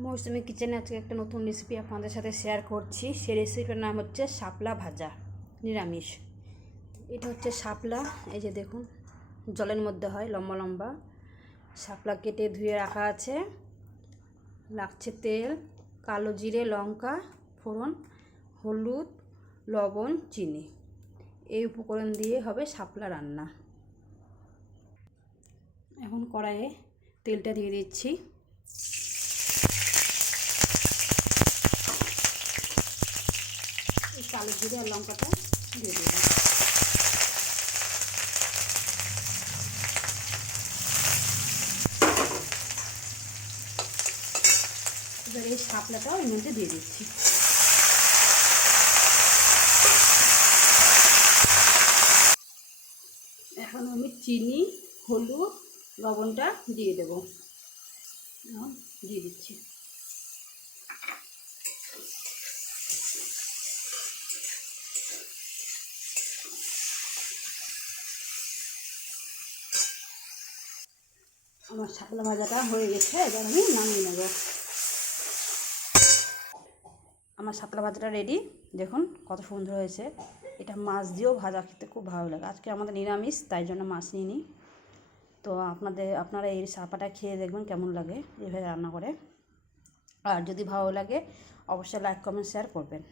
মৌসুমি কিচেনে আজকে একটা নতুন রেসিপি আপনাদের সাথে শেয়ার করছি। সেই রেসিপির নাম হচ্ছে শাপলা ভাজা, নিরামিষ। এটা হচ্ছে শাপলা, এই যে দেখুন জলের মধ্যে হয় লম্বা লম্বা। শাপলা কেটে ধুয়ে রাখা আছে, লাগছে তেল, কালো জিরে, লঙ্কা ফোড়ন, হলুদ, লবণ, চিনি। এই উপকরণ দিয়ে হবে শাপলা রান্না। এখন কড়াইয়ে তেলটা দিয়ে দিচ্ছি। কালো জিরে আর লঙ্কাটা দিয়ে দেবো। এবার এই শাপলাটাও এর মধ্যে দিয়ে দিচ্ছি। এখন আমি চিনি, হলুদ, লবণটা দিয়ে দেবো। দিয়ে দিচ্ছি। আমার শাপলা ভাজাটা হয়ে গেছে, এবার আমি নামিয়ে নেব। আমার শাপলা ভাজাটা রেডি, দেখুন কত সুন্দর হয়েছে। এটা মাছ দিয়েও ভাজা খেতে খুব ভালো লাগে। আজকে আমাদের নিরামিষ, তাই জন্য মাছ নিইনি। তো আপনারা এই শাপাটা খেয়ে দেখবেন কেমন লাগে এভাবে রান্না করে। আর যদি ভালো লাগে অবশ্যই লাইক, কমেন্ট, শেয়ার করবেন।